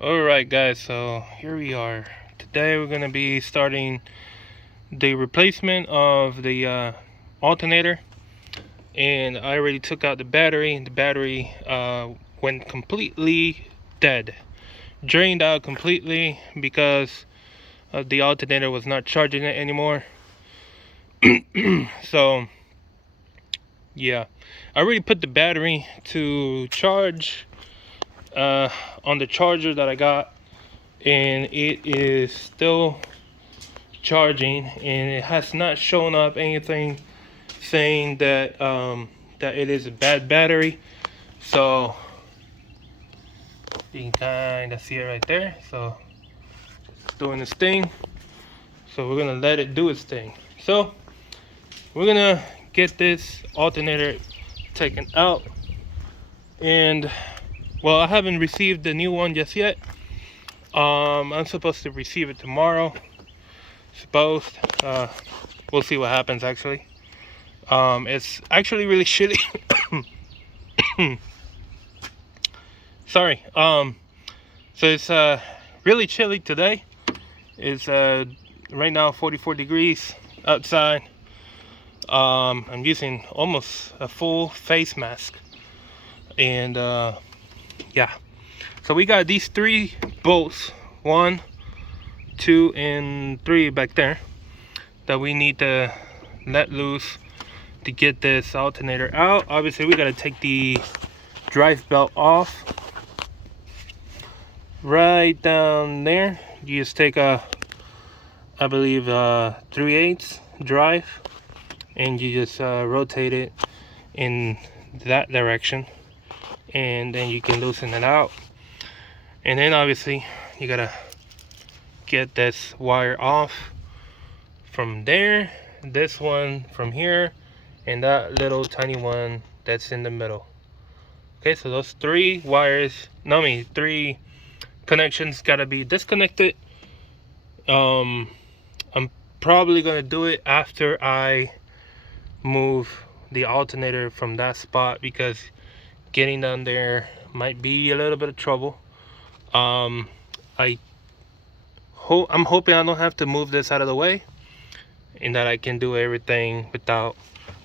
Alright guys, so here we are. Today we're going to be starting the replacement of the alternator. And I already took out the battery. The battery went completely dead. Drained out completely because the alternator was not charging it anymore. So yeah, I already put the battery to charge on the charger that I got, and it is still charging, and it has not shown up anything saying that that it is a bad battery. So you can kind of see it right there. So it's doing its thing, so we're gonna let it do its thing. So we're gonna get this alternator taken out, and well, I haven't received the new one just yet. I'm supposed to receive it tomorrow. Supposed. We'll see what happens actually. It's actually really shitty. Sorry. So it's really chilly today. It's right now 44 degrees outside. I'm using almost a full face mask, and yeah. So we got these 3 bolts, 1, 2, and 3 back there, that we need to let loose to get this alternator out. Obviously we got to take the drive belt off. Right down there, you just take a, I believe 3/8 drive, and you just rotate it in that direction, and then you can loosen it out. And then obviously you gotta get this wire off from there, this one from here, and that little tiny one that's in the middle. Okay, so those 3 wires, 3 connections gotta be disconnected. I'm probably gonna do it after I move the alternator from that spot, because getting down there might be a little bit of trouble. I'm hoping I don't have to move this out of the way, and that I can do everything without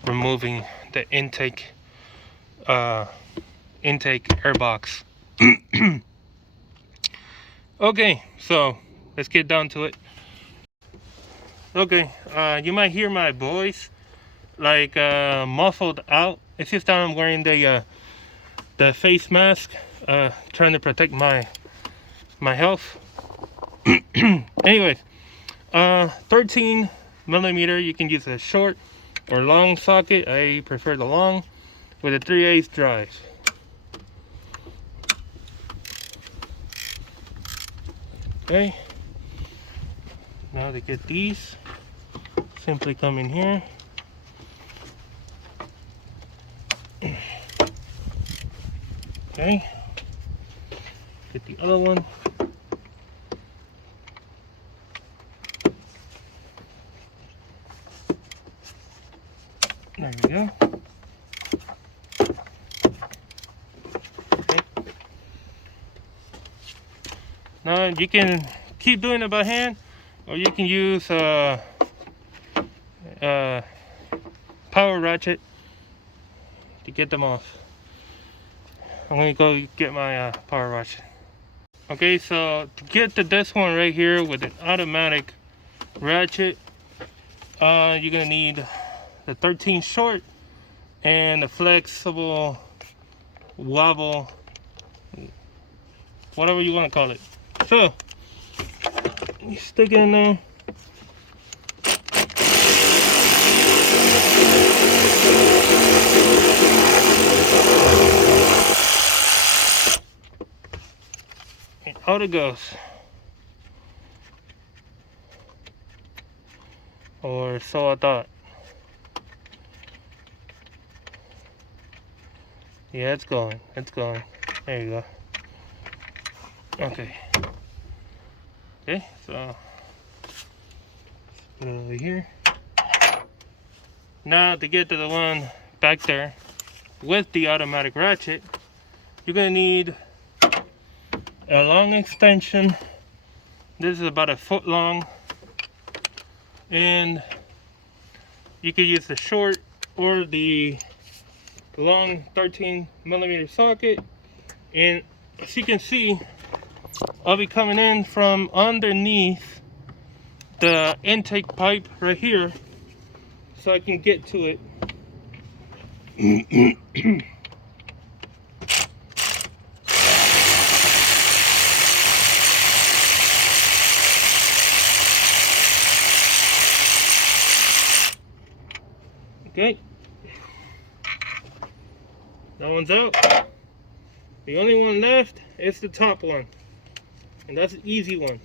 removing the intake air box. Okay, so let's get down to it. Okay, you might hear my voice like muffled out. It's just that I'm wearing the face mask, trying to protect my health. Anyways, 13 millimeter. You can use a short or long socket. I prefer the long, with a 3/8 drive. Okay. Now to get these, simply come in here. Okay. Get the other one. There you go. Okay. Now you can keep doing it by hand, or you can use power ratchet to get them off. I'm gonna go get my power ratchet. Okay, so to get to this one right here with an automatic ratchet, you're gonna need the 13 short and the flexible wobble, whatever you want to call it. So you stick it in there. And out it goes. Or so I thought. Yeah, it's going. It's going. There you go. Okay. Okay, so put it over here. Now to get to the one back there with the automatic ratchet, you're gonna need a long extension. This is about 1 foot long, and you could use the short or the long 13mm socket. And as you can see, I'll be coming in from underneath the intake pipe right here, so I can get to it. Okay, that one's out. The only one left is the top one, and that's an easy one.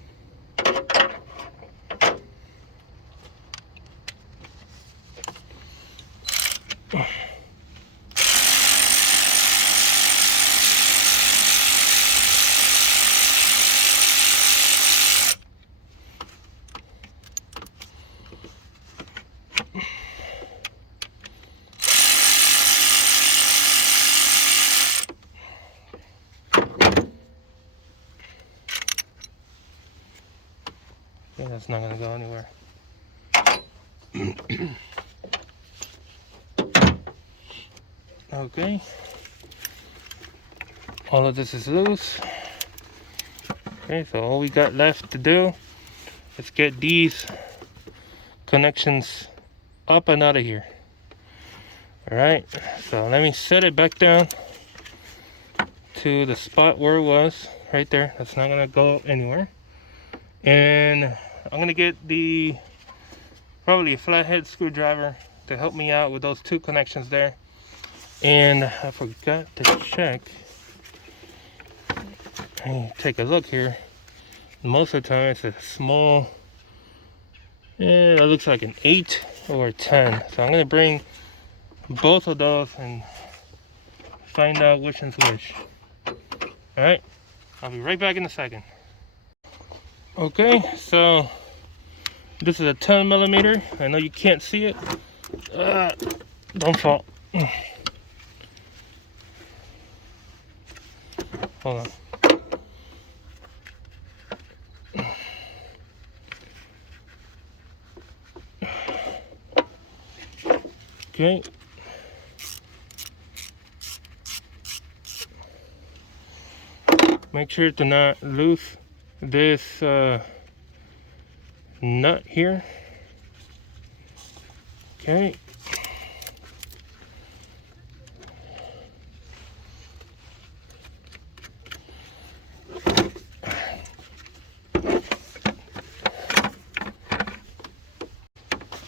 Yeah, that's not gonna go anywhere. Okay, all of this is loose. Okay, so all we got left to do is get these connections up and out of here. All right, so let me set it back down to the spot where it was, right there. That's not gonna go anywhere. And I'm gonna get probably a flathead screwdriver to help me out with those two connections there. And I forgot to check. Take a look here. Most of the time it's a small, that looks like an 8 or a 10. So I'm gonna bring both of those and find out which one's which. All right, I'll be right back in a second. Okay, so this is a 10mm. I know you can't see it. Don't fall. Hold on. Okay. Make sure to not loose this nut here. Okay.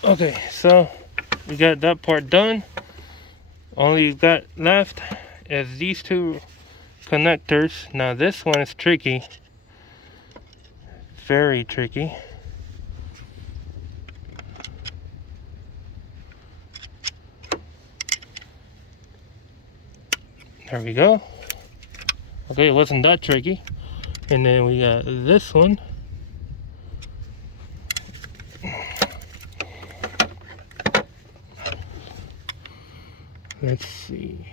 Okay, so we got that part done. All you got left is these two connectors. Now this one is tricky, very tricky. There we go. Okay, it wasn't that tricky. And then we got this one. Let's see.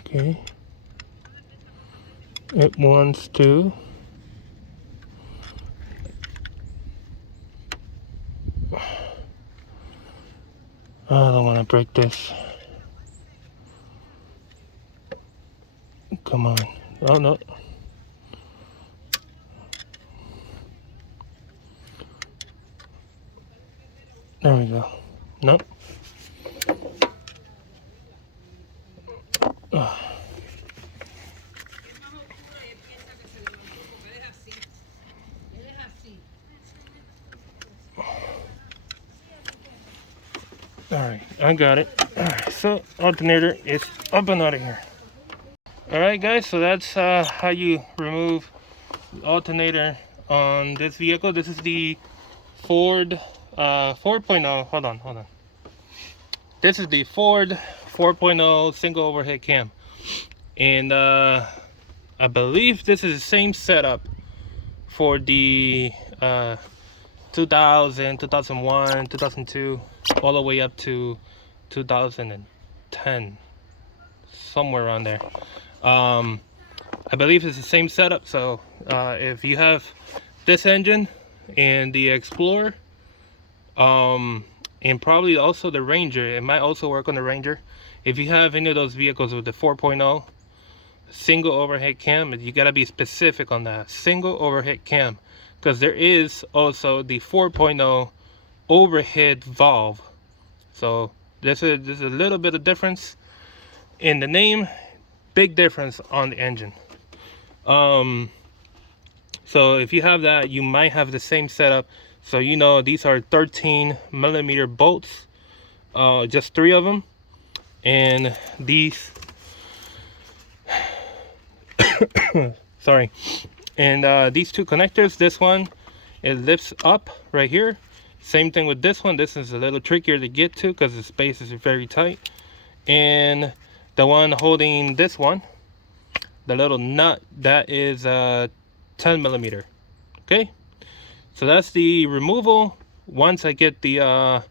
Okay. It wants to. I don't want to break this. Come on. Oh no. There we go. Nope. Alright, I got it. Alright, so alternator is up and out of here. Alright guys, so that's how you remove the alternator on this vehicle. This is the Ford 4.0. Hold on. This is the Ford 4.0 single overhead cam. And I believe this is the same setup for the 2000, 2001, 2002, all the way up to 2010, somewhere around there. I believe it's the same setup. So if you have this engine and the Explorer, and probably also the Ranger, it might also work on the Ranger. If you have any of those vehicles with the 4.0 single overhead cam, you got to be specific on that single overhead cam, because there is also the 4.0 overhead valve. So there's a little bit of difference in the name, big difference on the engine. So if you have that, you might have the same setup. So you know, these are 13mm bolts, just 3 of them, and these sorry, and these 2 connectors, this one, it lifts up right here. Same thing with this one. This is a little trickier to get to because the space is very tight. And the one holding this one, the little nut, that is 10mm. Okay, so that's the removal. Once I get the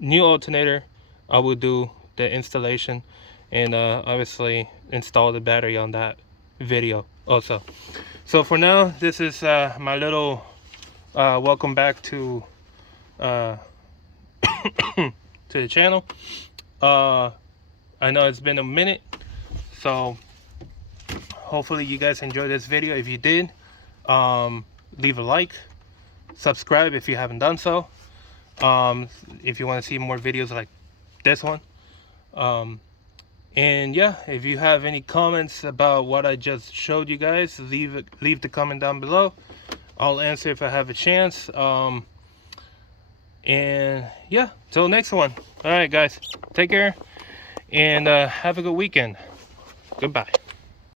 new alternator, I will do the installation and obviously install the battery on that video also. So for now, this is my little welcome back to to the channel. I know it's been a minute, so hopefully you guys enjoyed this video. If you did, leave a like, subscribe if you haven't done so, if you want to see more videos like this one. And yeah, if you have any comments about what I just showed you guys, leave the comment down below. I'll answer if I have a chance. And yeah, till next one. All right guys, take care and have a good weekend. Goodbye.